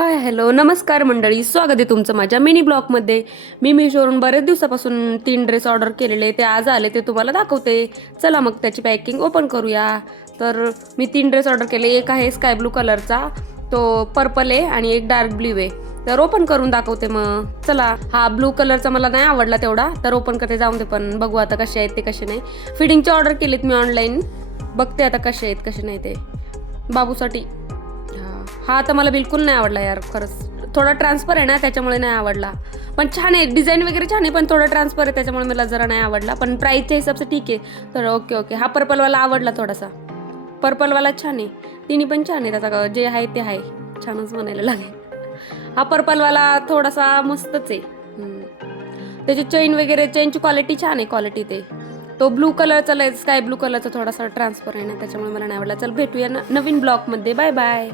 हाय, hello, नमस्कार मंडळी. स्वागत आहे तुमचं माझ्या मिनी ब्लॉगमध्ये. मी मिशोवरून बरेच दिवसापासून 3 ड्रेस ऑर्डर केलेले. ते आज आले, ते तुम्हाला दाखवते. चला मग त्याची पॅकिंग ओपन करूया. तर मी 3 ड्रेस ऑर्डर केले. एक आहे स्काय ब्लू कलरचा, तो पर्पल आहे, आणि एक डार्क ब्ल्यू आहे. तर ओपन करून दाखवते मग. चला. हा ब्लू कलरचा मला नाही आवडला तेवढा, तर ओपन करते. जाऊन दे, पण बघू आता कसे आहेत ते, कसे नाही. फिटिंगचे ऑर्डर केलेत मी ऑनलाईन. बघते आता कसे आहेत कसे नाही ते बाबूसाठी. हा तर मला बिलकुल नाही आवडला यार, खरंच. थोडा ट्रान्सफर आहे ना, त्याच्यामुळे नाही आवडला. पण छान आहे, डिझाईन वगैरे छान आहे, पण थोडा ट्रान्सफर आहे, त्याच्यामुळे मला जरा नाही आवडला. पण प्राईसच्या हिसाबसे ठीक आहे. तर ओके ओके. हा पर्पलवाला आवडला थोडासा. पर्पलवाला छान आहे. तिन्ही पण छान आहे. त्याचा जे आहे ते आहे, छानच म्हणायला लागेल. हा पर्पलवाला थोडासा मस्तच आहे. त्याची चेन वगैरे, चेनची क्वालिटी छान आहे, क्वालिटी ते. तो ब्लू कलरचा, स्काय ब्लू कलरचा थोडासा ट्रान्सफर आहे ना, त्याच्यामुळे मला नाही आवडला. चल, भेटूया नवीन ब्लॉगमध्ये. Bye bye.